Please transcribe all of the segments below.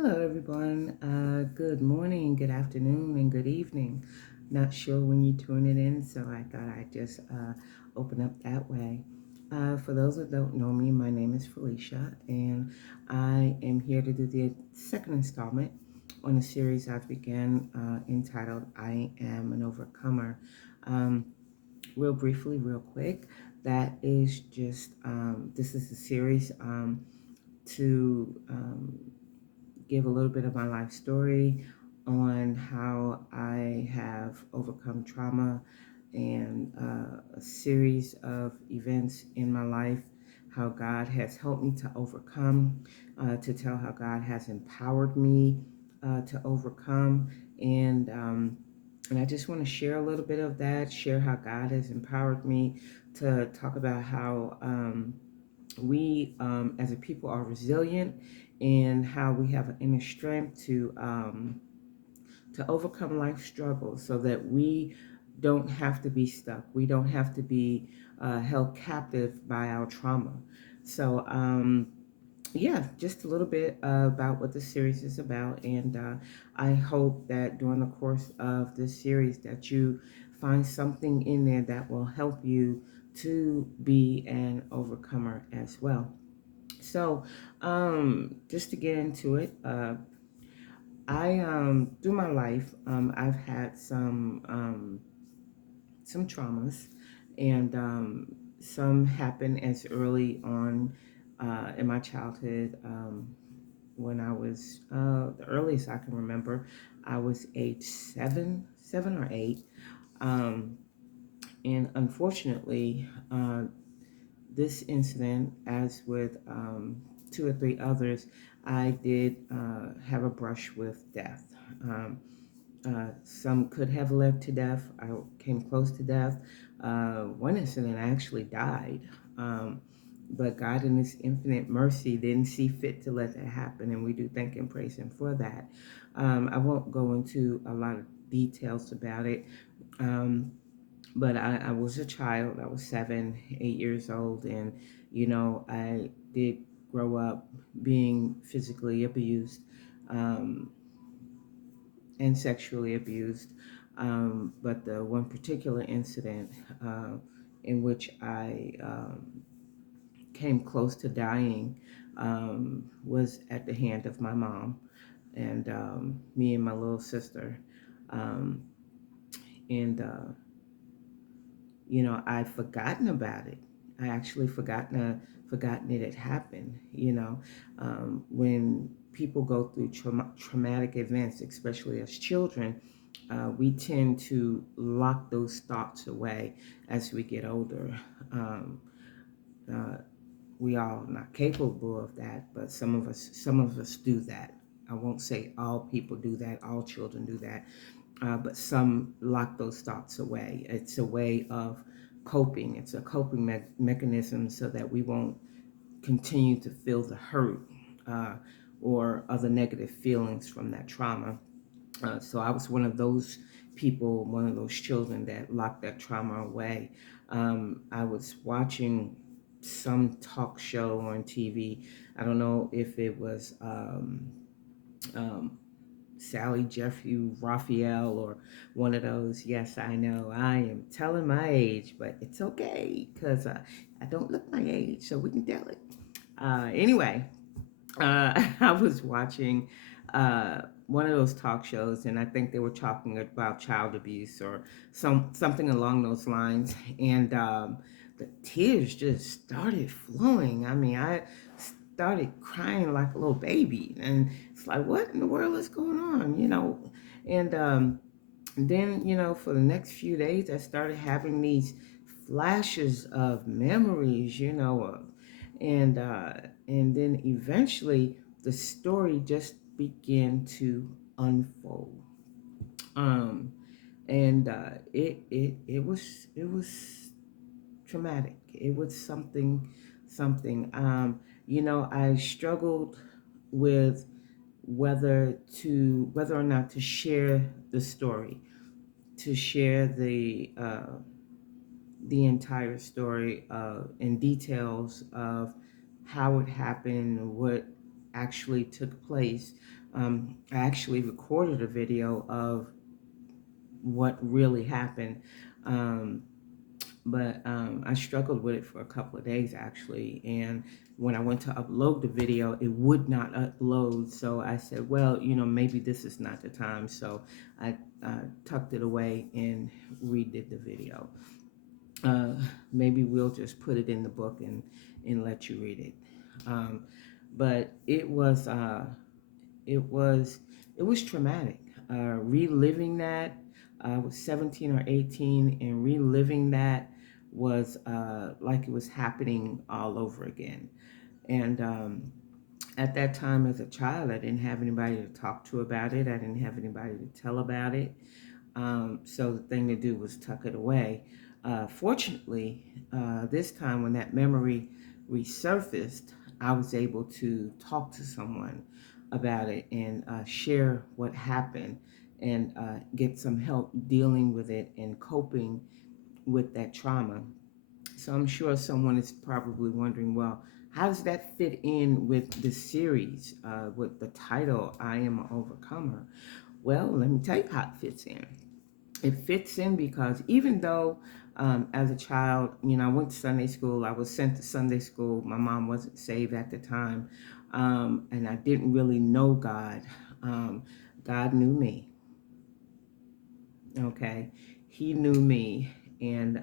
Hello, everyone. Good morning, good afternoon, and good evening. Not sure when you tune it in, so I thought I'd just open up that way. For those that don't know me, my name is Felicia, and I am here to do the second installment on a series I've began entitled "I Am an Overcomer." Um, Real briefly, real quick, that is just this is a series to give a little bit of my life story on how I have overcome trauma and a series of events in my life, how God has helped me to overcome, to tell how God has empowered me to overcome. And, um, and I just want to share a little bit of that, share how God has empowered me to talk about how we as a people are resilient and how we have an inner strength to overcome life struggles so that we don't have to be stuck. We don't have to be held captive by our trauma. So, yeah, just a little bit about what the series is about. And I hope that during the course of this series that you find something in there that will help you to be an overcomer as well. So, just to get into it, I through my life, I've had some traumas, and some happened as early on in my childhood. When I was the earliest I can remember, I was age 7 or 8, um, and unfortunately, this incident, as with two or three others, I did have a brush with death. Some could have led to death. I came close to death. One incident, I actually died. Um, but God, in His infinite mercy, didn't see fit to let that happen, and we do thank and praise Him for that. I won't go into a lot of details about it. Um, but I was a child. I was 7, 8 years old, and I did grow up being physically abused um, and sexually abused. But the one particular incident in which I came close to dying was at the hand of my mom and me and my little sister. Um, and I'd forgotten about it. I actually forgotten it had happened. When people go through traumatic events, especially as children, we tend to lock those thoughts away as we get older. Um, uh, we all not capable of that, but some of us do that. I won't say all people do that, all children do that, but some lock those thoughts away. It's a way of coping. It's a coping mechanism so that we won't continue to feel the hurt uh, or other negative feelings from that trauma. So I was one of those people, one of those children that locked that trauma away. I was watching some talk show on TV. I don't know if it was um, Sally Jeffrey Raphael or one of those. Yes, I know I am telling my age, but it's okay because I don't look my age, so we can tell it. Anyway, I was watching one of those talk shows, and I think they were talking about child abuse or something along those lines, and the tears just started flowing. I mean, I started crying like a little baby, and it's like, what in the world is going on, And then, for the next few days, I started having these flashes of memories, and uh, and then eventually the story just began to unfold. Um, and it was traumatic. It was something. I struggled with whether or not to share the story, to share the entire story and details of how it happened, what actually took place. I actually recorded a video of what really happened. Um, but I struggled with it for a couple of days actually. And when I went to upload the video, it would not upload. So I said, well, maybe this is not the time. So I tucked it away and redid the video. Uh, Maybe we'll just put it in the book and let you read it. Um, but it was it was traumatic. Reliving that, I was 17 or 18, and reliving that was like it was happening all over again. And at that time, as a child, I didn't have anybody to talk to about it. I didn't have anybody to tell about it. So the thing to do was tuck it away. Fortunately, this time when that memory resurfaced, I was able to talk to someone about it and share what happened and get some help dealing with it and coping with that trauma. So I'm sure someone is probably wondering, well, how does that fit in with the series, with the title, I Am an Overcomer? Well, let me tell you how it fits in. It fits in because even though as a child, I went to Sunday school, I was sent to Sunday school, my mom wasn't saved at the time, and I didn't really know God. Um, God knew me, okay? He knew me, and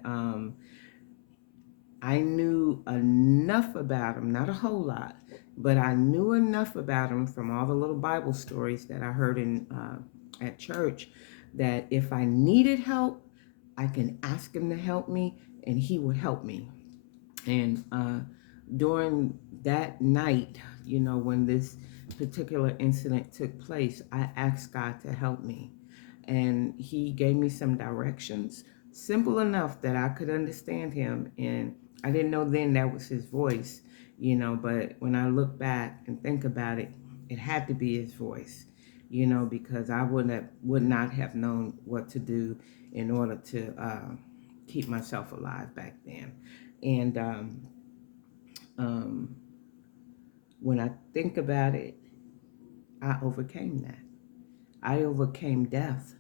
I knew enough about him, not a whole lot, but I knew enough about him from all the little Bible stories that I heard in at church that if I needed help, I can ask him to help me, and he would help me. And during that night, when this particular incident took place, I asked God to help me. And he gave me some directions, simple enough that I could understand him. And I didn't know then that was his voice, but when I look back and think about it, it had to be his voice, because I would not have known what to do in order to keep myself alive back then. And um, when I think about it, I overcame that. I overcame death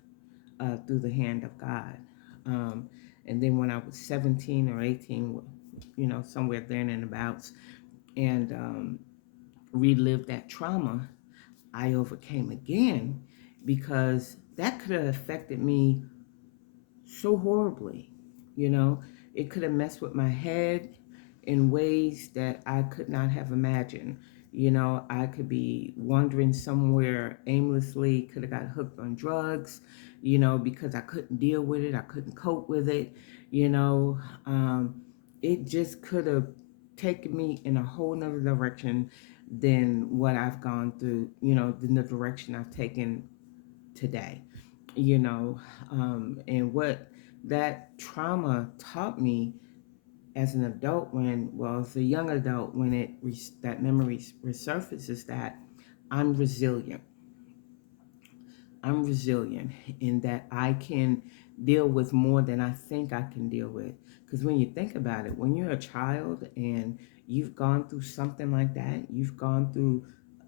through the hand of God. Um, and then when I was 17 or 18, somewhere there and abouts, and relived that trauma, I overcame again because that could have affected me so horribly. You know, it could have messed with my head in ways that I could not have imagined. I could be wandering somewhere aimlessly, could have got hooked on drugs, because I couldn't deal with it, I couldn't cope with it, you know. It just could have taken me in a whole nother direction than what I've gone through, than the direction I've taken today, and what that trauma taught me as an adult as a young adult, when that memory resurfaces, that I'm resilient. I'm resilient in that I can deal with more than I think I can deal with. Because when you think about it, when you're a child and you've gone through something like that, you've gone through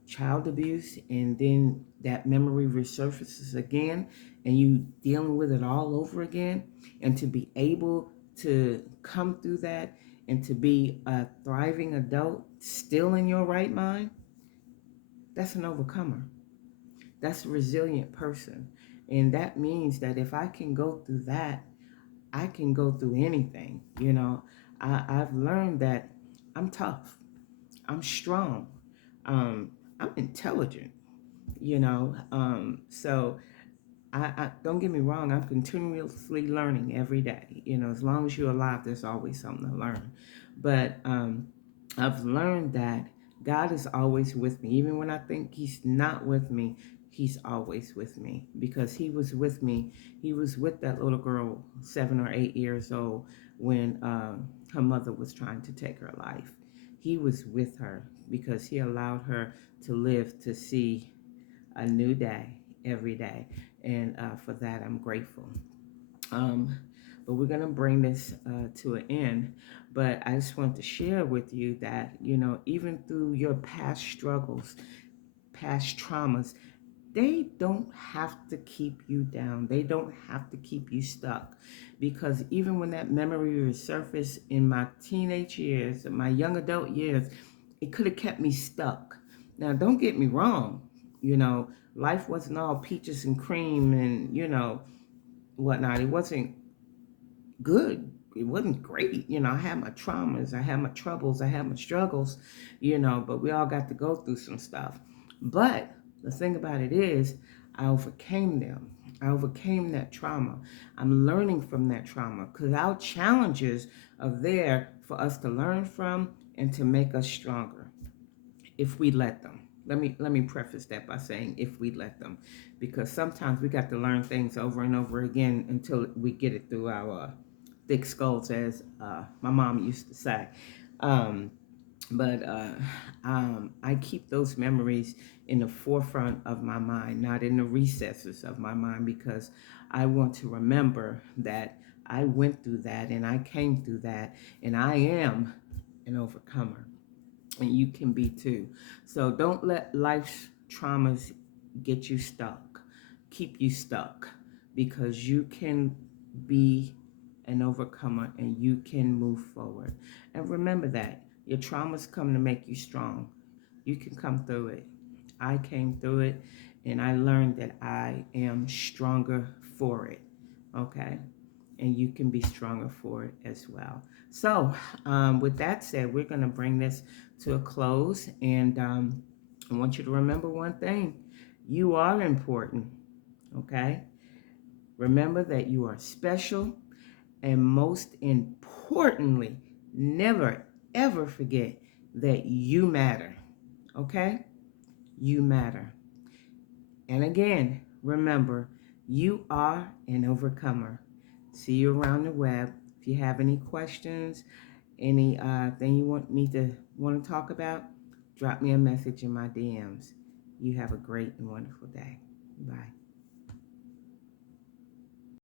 child abuse, and then that memory resurfaces again, and you dealing with it all over again, and to be able to come through that and to be a thriving adult still in your right mind, that's an overcomer. That's a resilient person. And that means that if I can go through that, I can go through anything. I've learned that I'm tough, I'm strong, um, I'm intelligent, so I don't get me wrong, I'm continuously learning every day. As long as you're alive, there's always something to learn. But I've learned that God is always with me. Even when I think He's not with me, He's always with me, because He was with me. He was with that little girl, 7 or 8 years old, when her mother was trying to take her life. He was with her because He allowed her to live to see a new day every day. And for that, I'm grateful. Um, but we're going to bring this to an end. But I just want to share with you that, even through your past struggles, past traumas, they don't have to keep you down. They don't have to keep you stuck. Because even when that memory resurfaced in my teenage years, my young adult years, it could have kept me stuck. Now, don't get me wrong, life wasn't all peaches and cream and, whatnot. It wasn't good. It wasn't great. I had my traumas, I had my troubles, I had my struggles, but we all got to go through some stuff. But the thing about it is, I overcame them. I overcame that trauma. I'm learning from that trauma because our challenges are there for us to learn from and to make us stronger if we let them. Let me preface that by saying if we let them, because sometimes we got to learn things over and over again until we get it through our thick skulls, as my mom used to say. Um, but I keep those memories in the forefront of my mind, not in the recesses of my mind, because I want to remember that I went through that and I came through that, and I am an overcomer, and you can be too. So don't let life's traumas get you stuck, keep you stuck, because you can be an overcomer and you can move forward. And remember that your traumas come to make you strong. You can come through it. I came through it and I learned that I am stronger for it. Okay? And you can be stronger for it as well. So, with that said, we're going to bring this to a close. And I want you to remember one thing: you are important. Okay? Remember that you are special. And most importantly, never ever forget that you matter. Okay? You matter. And again, remember, you are an overcomer. See you around the web. If you have any questions, any thing you want to talk about, drop me a message in my DMs. You have a great and wonderful day. Bye.